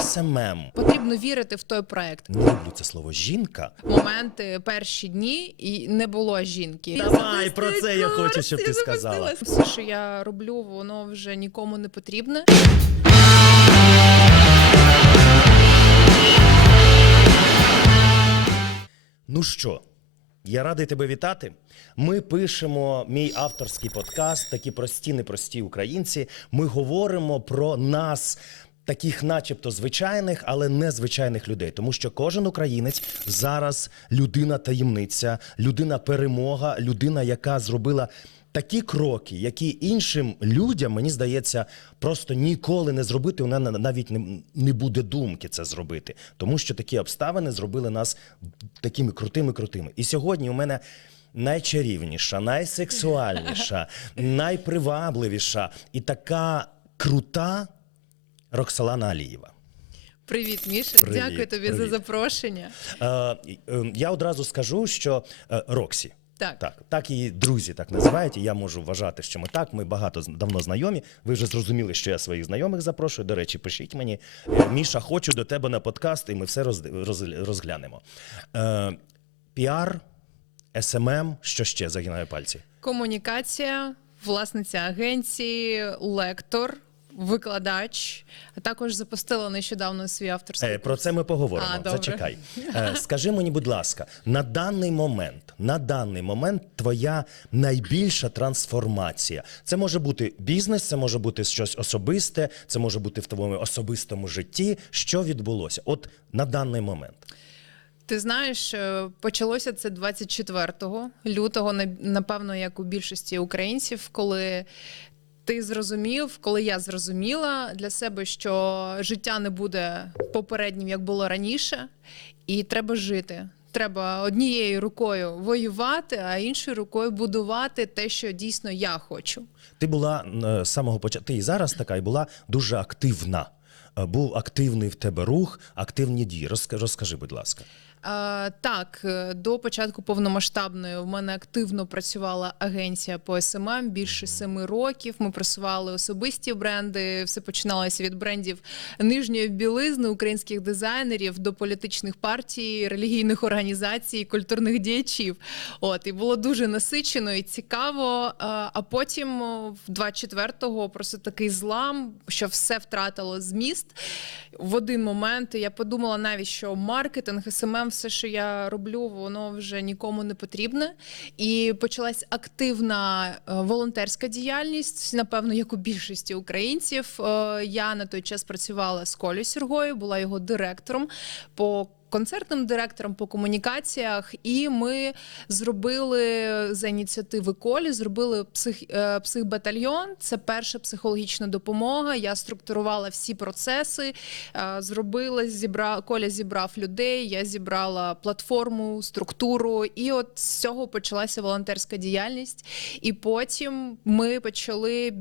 СММ. Потрібно вірити в той проект. Не люблю це слово жінка. Моменти перші дні і не було жінки. Давай, про це я хочу, щоб ти сказала. Все, що я роблю, воно вже нікому не потрібне. Ну що, я радий тебе вітати. Ми пишемо мій авторський подкаст, такі прості, непрості українці. Ми говоримо про нас. Таких, начебто, звичайних, але незвичайних людей, тому що кожен українець зараз людина таємниця, людина перемога, людина, яка зробила такі кроки, які іншим людям, мені здається, просто ніколи не зробити. У мене навіть не, не буде думки це зробити, тому що такі обставини зробили нас такими крутими, крутими. І сьогодні у мене. Найчарівніша, найсексуальніша, найпривабливіша і така крута Роксолана Алієва. Привіт, Міша. Привіт, Дякую тобі за запрошення. Е, е, я одразу скажу, що е, Роксі. Так. Так, так і друзі так називають. І я можу вважати, що ми так. Ми багато давно знайомі. Ви вже зрозуміли, що я своїх знайомих запрошую. До речі, пишіть мені. Е, Міша, хочу до тебе на подкаст, і ми все роз, роз, розглянемо. Е, піар, СММ, що ще загинаю пальці. Комунікація, власниця агенції, лектор, викладач. Також запустила нещодавно свій авторський. Е, про це ми поговоримо. А, добре. Зачекай. Е, скажи мені, будь ласка, на даний момент, на даний момент твоя найбільша трансформація. Це може бути бізнес, це може бути щось особисте, це може бути в твоєму особистому житті. Що відбулося? От на даний момент. Ти знаєш, е, почалося це 24 лютого, на- напевно, як у більшості українців, коли ти зрозумів, коли я зрозуміла для себе, що життя не буде попереднім, як було раніше, і треба жити. Треба однією рукою воювати, а іншою рукою будувати те, що дійсно я хочу. Ти була е, з самого початку, ти і зараз така, і була дуже активна. Е, Був активний в тебе рух, активні дії. Розкажи, будь ласка. Е, так, е, до початку повномасштабної в мене активно працювала агенція по СММ більше семи років. Ми просували особисті бренди. Все починалося від брендів нижньої білизни, українських дизайнерів до політичних партій, релігійних організацій, культурних діячів. От і було дуже насичено і цікаво. А потім в 24-го просто такий злам, що все втратило зміст. В один момент я подумала навіть, що маркетинг, СММ, все, що я роблю, воно вже нікому не потрібне. І почалась активна е, волонтерська діяльність, напевно, як у більшості українців. Е, Я на той час працювала з Колею Сергою, була його директором по. Концертним директором по комунікаціях, і ми зробили за ініціативи Колі, зробили псих, е, психбатальйон. Це перша психологічна допомога. Я структурувала всі процеси, е, зробила, зібра Коля зібрав людей. Я зібрала платформу, структуру, і от з цього почалася волонтерська діяльність. І потім ми почали.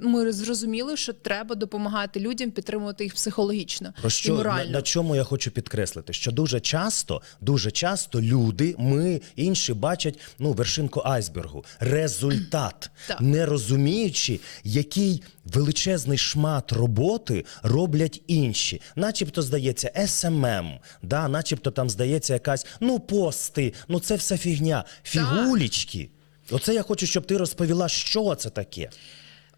Ми зрозуміли, що треба допомагати людям, підтримувати їх психологічно Про що на, морально. на чому я хочу підкреслити? Що дуже часто, дуже часто люди, ми інші бачать ну вершинку айсбергу, результат, не розуміючи, який величезний шмат роботи роблять інші. Начебто здається, СММ, да, начебто там здається якась ну пости, ну це все фігня, фігулічки. Оце я хочу, щоб ти розповіла, що це таке.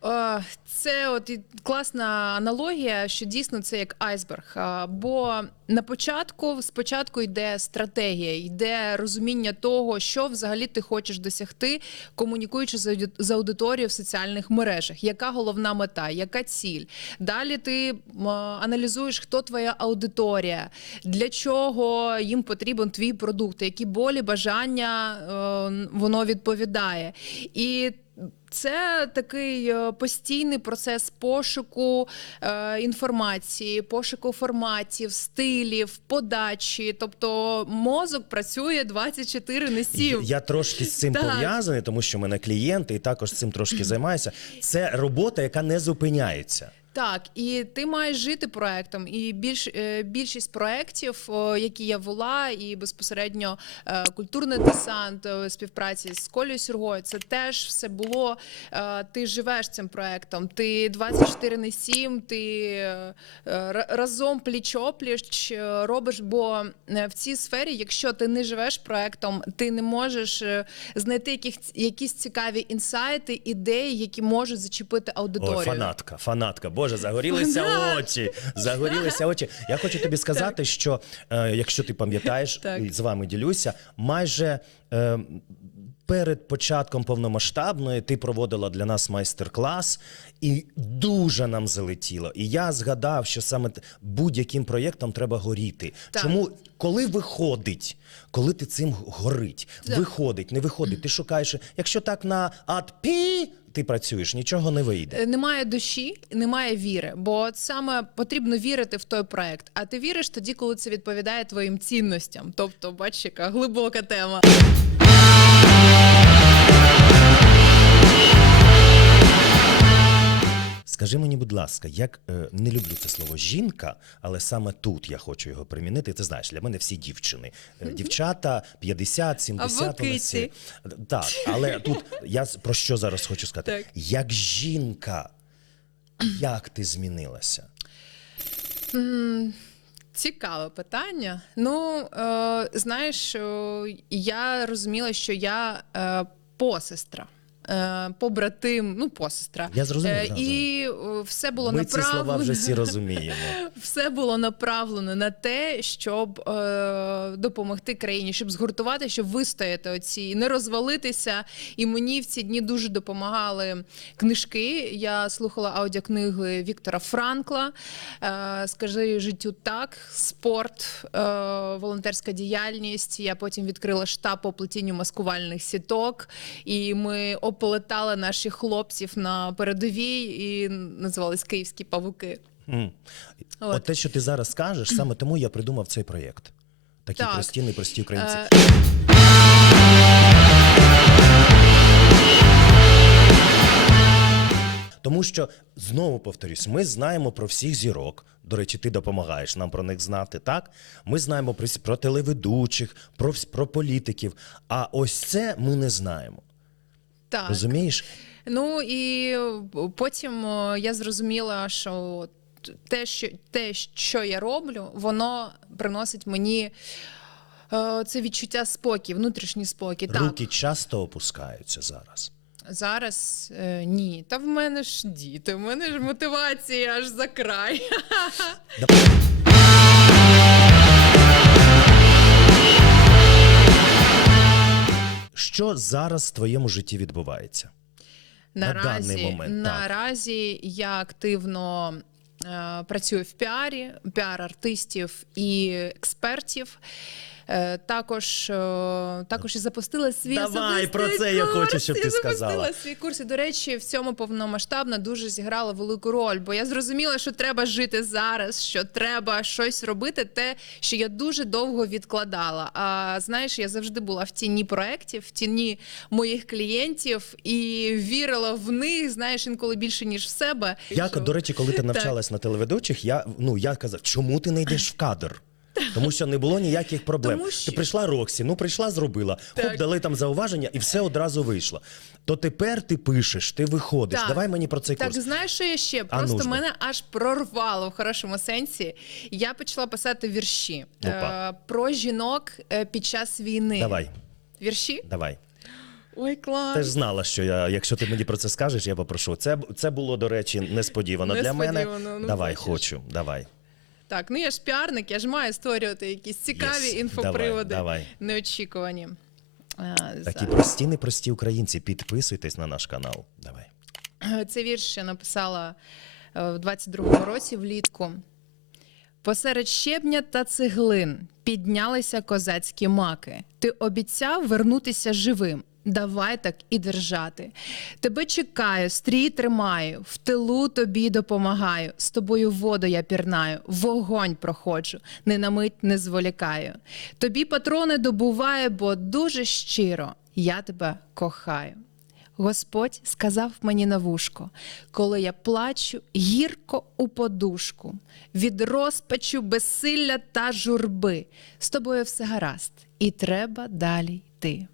Е, Це от класна аналогія, що дійсно це як айсберг. Бо на початку спочатку йде стратегія, йде розуміння того, що взагалі ти хочеш досягти, комунікуючи з аудиторією в соціальних мережах. Яка головна мета, яка ціль? Далі ти аналізуєш, хто твоя аудиторія, для чого їм потрібен твій продукт, які болі, бажання е, воно відповідає. І це такий е, постійний процес пошуку е, інформації, пошуку форматів, стилів, подачі. Тобто мозок працює 24 на 7. Я трошки з цим пов'язаний, тому що в мене клієнти і також цим трошки займаюся. Це робота, яка не зупиняється. Так, і ти маєш жити проектом. І більш е, більшість проєктів, які я вела, і безпосередньо е, культурний десант, е, співпраці з Колею Сюргою, це теж все було. Ти живеш цим проектом. Ти 24 на 7, ти разом пліч-опліч робиш. Бо в цій сфері, якщо ти не живеш проектом, ти не можеш знайти яких, якісь цікаві інсайти, ідеї, які можуть зачепити аудиторію. Ой, фанатка, фанатка. Боже, загорілися очі. Загорілися очі. Я хочу тобі сказати, що е, якщо ти пам'ятаєш, Так. з вами ділюся, майже. Е, Перед початком повномасштабної ти проводила для нас майстер-клас, і дуже нам залетіло. І я згадав, що саме будь-яким проєктом треба горіти. Так. Чому, коли виходить, коли ти цим горить, Так. виходить, не виходить, ти шукаєш, якщо так на ат-пі ти працюєш, нічого не вийде. Е, Немає душі, немає віри, бо от саме потрібно вірити в той проект. А ти віриш тоді, коли це відповідає твоїм цінностям. Тобто, бачиш, яка глибока тема. Скажи мені, будь ласка, як е, не люблю це слово жінка, але саме тут я хочу його примінити. Ти знаєш, для мене всі дівчини. Е, Дівчата 50, 70 Або киці. Так, але тут я з- про що зараз хочу сказати? Так. Як жінка, як ти змінилася? М, Цікаве питання. Ну, е, знаєш, е, я розуміла, що я е, посестра. Е, побратим, ну посестра. Я зрозумів, Е, і все було Ми ці слова направлено. вже всі розуміємо. все було направлено на те, щоб е, допомогти країні, щоб згуртувати, щоб вистояти оці, не розвалитися. І мені в ці дні дуже допомагали книжки. Я слухала аудіокниги Віктора Франкла. Е, Скажи життю так, спорт, е, волонтерська діяльність. Я потім відкрила штаб по плетінню маскувальних сіток, і ми ополетали наших хлопців на передовій і називались Київські павуки. М. От. От те, що ти зараз скажеш, саме тому я придумав цей проєкт. Такі Так. прості, непрості українці. Е, Тому що знову повторюсь, ми знаємо про всіх зірок. До речі, ти допомагаєш нам про них знати. Так ми знаємо про, телеведучих, про, про політиків. А ось це ми не знаємо. Так. Розумієш? Ну і потім е, я зрозуміла, що те, що те, що я роблю, воно приносить мені е, це відчуття спокій, внутрішній спокій. Руки часто опускаються зараз. Зараз е, ні. Та в мене ж діти, в мене ж мотивація аж за край. Що зараз в твоєму житті відбувається? На Наразі, даний момент, так. я активно е, працюю в піарі, піар артистів і експертів. Е, також, е, також і запустила свій Давай, про це я хочу, курс. щоб Я ти запустила свій курс. І, до речі, в цьому повномасштабно дуже зіграла велику роль, бо я зрозуміла, що треба жити зараз, що треба щось робити, те, що я дуже довго відкладала. А знаєш, я завжди була в тіні проєктів, в тіні моїх клієнтів і вірила в них, знаєш, інколи більше ніж в себе. Як, Що- до речі, коли ти навчалась на телеведучих, я, ну, я казав, чому ти не йдеш в кадр? Тому що не було ніяких проблем. Тому що- Ти прийшла Роксі, ну прийшла, зробила. Хоп, Так. дали там зауваження, і все одразу вийшло. То тепер ти пишеш, ти виходиш. Так. Давай мені про цей Так, курс. знаєш, що я ще? А Просто нужно. мене аж прорвало в хорошому сенсі. Я почала писати вірші Опа. е, про жінок е, під час війни. Давай, Вірші? давай. Ой, клас. Ти ж знала, що я, якщо ти мені про це скажеш, я попрошу. Це, це було, до речі, несподівано, для мене. Несподівано, ну, давай, бачиш. хочу, давай. Так, ну я ж піарник, я ж маю створювати якісь цікаві Єс. інфоприводи, Давай, давай. неочікувані. Такі прості, непрості українці. Підписуйтесь на наш канал. Давай. Цей вірш я написала е, в 22-му році влітку. Посеред щебня та цеглин піднялися козацькі маки. Ти обіцяв вернутися живим. Давай так і держати. Тебе чекаю, стрій тримаю, в тилу тобі допомагаю. З тобою воду я пірнаю, вогонь проходжу, не на мить не зволікаю. Тобі патрони добуваю, бо дуже щиро я тебе кохаю. Господь сказав мені на вушко, коли я плачу гірко у подушку, від розпачу, безсилля та журби. З тобою все гаразд, і треба далі йти.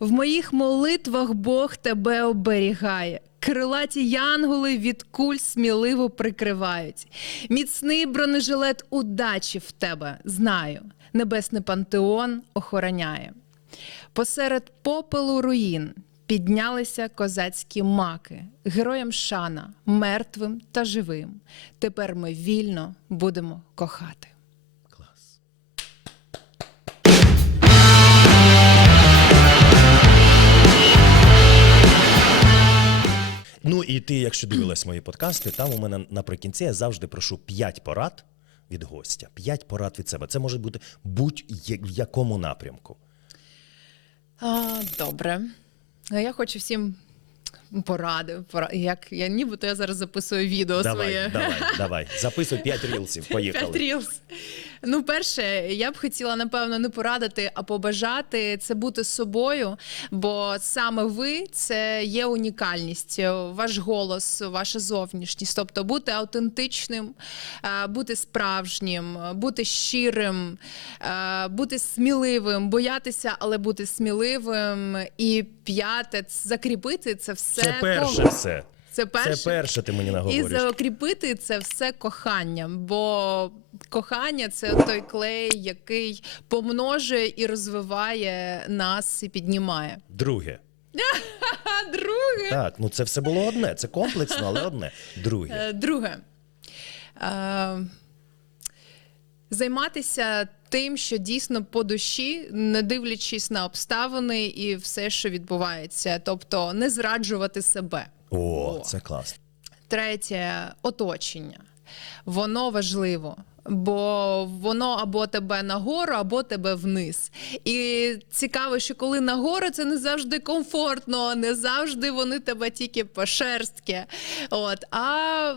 В моїх молитвах Бог тебе оберігає. Крилаті янголи від куль сміливо прикривають. Міцний бронежилет удачі в тебе знаю. Небесний пантеон охороняє. Посеред попелу руїн піднялися козацькі маки, героям шана, мертвим та живим. Тепер ми вільно будемо кохати. Ну і ти, якщо дивилась мої подкасти, там у мене наприкінці я завжди прошу 5 порад від гостя. 5 порад від себе. Це може бути будь-в якому напрямку. А, добре. Я хочу всім поради. пора- Як я нібито я зараз записую відео Давай, своє. давай, давай. Записуй 5 рілсів. Поїхали. П'ять Reels. Ну, перше, я б хотіла, напевно, не порадити, а побажати це бути собою, бо саме ви це є унікальність, ваш голос, ваша зовнішність. Тобто бути автентичним, е, бути справжнім, бути щирим, е, бути сміливим, боятися, але бути сміливим. І п'яте, закріпити це все. Це перше все. Це перше. Це перше ти мені І наговориш. закріпити це все коханням, бо кохання це той клей, який помножує і розвиває нас і піднімає. Друге. Друге, Так, ну це все було одне. Це комплексно, але одне. Друге. Е, друге. Е, Займатися тим, що дійсно по душі, не дивлячись на обставини і все, що відбувається, тобто не зраджувати себе. О, О. це класно. Третє оточення. Воно важливо, бо воно або тебе нагору, або тебе вниз. І цікаво, що коли нагору, це не завжди комфортно, не завжди вони тебе тільки по шерстки. От, а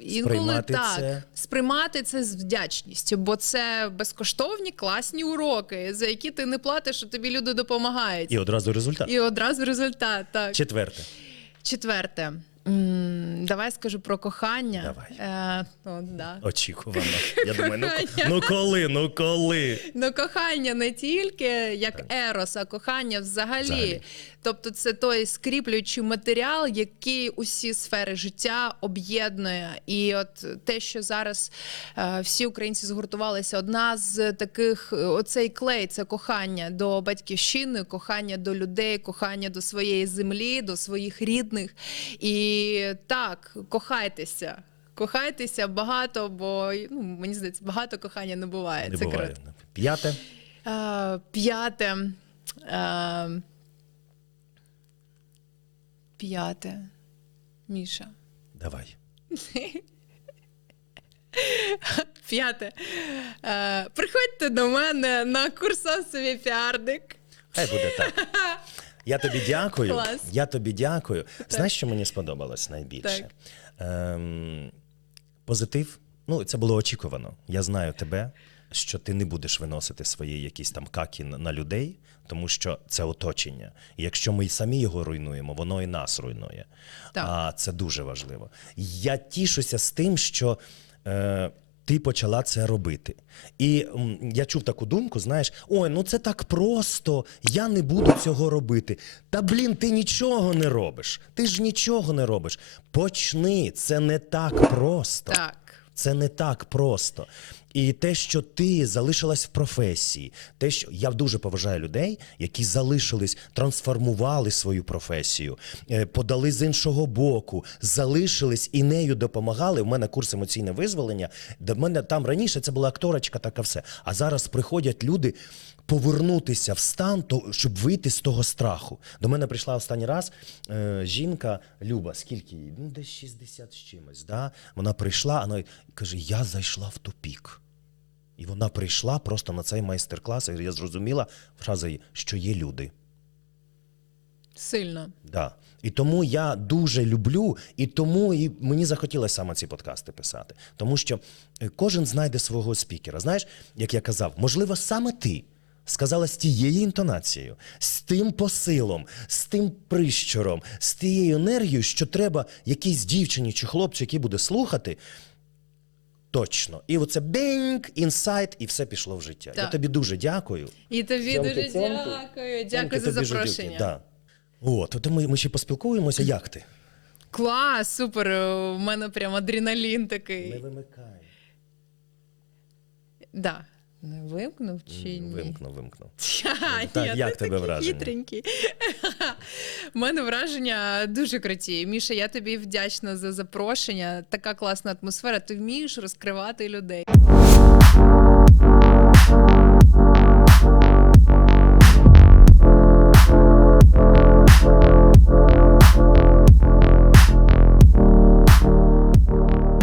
інколи Сприймати так, це. сприймати це з вдячністю, бо це безкоштовні класні уроки, за які ти не платиш, а тобі люди допомагають. І одразу результат. І одразу результат. Так. Четверте. Четверте. М, Давай скажу про кохання. Давай. Е, ну, да. Очікувано. Я думаю, ну, ну коли, ну коли. Ну, кохання не тільки як ерос, а кохання взагалі. Взагалі. Тобто, це той скріплюючий матеріал, який усі сфери життя об'єднує. І от те, що зараз е, всі українці згуртувалися, одна з таких е, оцей клей це кохання до батьківщини, кохання до людей, кохання до своєї землі, до своїх рідних. І так, кохайтеся. Кохайтеся багато, бо ну, мені здається, багато кохання не буває. Не це буває. круто. П'яте. Е, П'яте. П'яте. Міша. Давай. П'яте. Е, Приходьте до мене на курсовий піарник. Хай буде так. Я тобі дякую. Клас. Я тобі дякую. Знаєш, що мені сподобалось найбільше? Ем, позитив. Ну, це було очікувано. Я знаю тебе, що ти не будеш виносити свої якісь там какі на людей, тому що це оточення. І якщо ми й самі його руйнуємо, воно і нас руйнує. Так. А це дуже важливо. Я тішуся з тим, що. Е, ти почала це робити. І м, я чув таку думку: знаєш, ой, ну це так просто, я не буду цього робити. Та блін, ти нічого не робиш. Ти ж нічого не робиш. Почни, це не так просто. Так. Це не так просто. І те, що ти залишилась в професії, те, що я дуже поважаю людей, які залишились, трансформували свою професію, е, подали з іншого боку, залишились і нею допомагали. У мене курс емоційне визволення. До мене там раніше це була акторочка, така все. А зараз приходять люди повернутися в стан, то, щоб вийти з того страху. До мене прийшла останній раз е, жінка Люба, скільки їй? Ну, десь 60 з чимось. Да? Вона прийшла, вона каже: Я зайшла в тупік. І вона прийшла просто на цей майстер-клас, і я зрозуміла фраза, що є люди. Сильно. Да. І тому я дуже люблю, і тому і мені захотілося саме ці подкасти писати. Тому що е, кожен знайде свого спікера. Знаєш, як я казав, можливо, саме ти сказала з тією інтонацією, з тим посилом, з тим прищуром, з тією енергією, що треба якійсь дівчині чи хлопцю, який буде слухати. Точно. І оце бінг, інсайт, і все пішло в життя. Я тобі дуже дякую. І тобі Цьомки, дуже цьомки. дякую. Дякую за запрошення. Да. От, от ми, ми ще поспілкуємося. Як ти? Клас, супер. У мене прям адреналін такий. вимикай. Да. Не вимкнув чи ні? Вимкнув, вимкнув. А, Так, ні, як тебе враження? Хитренький. У мене враження дуже круті. Міша, я тобі вдячна за запрошення. Така класна атмосфера. Ти вмієш розкривати людей.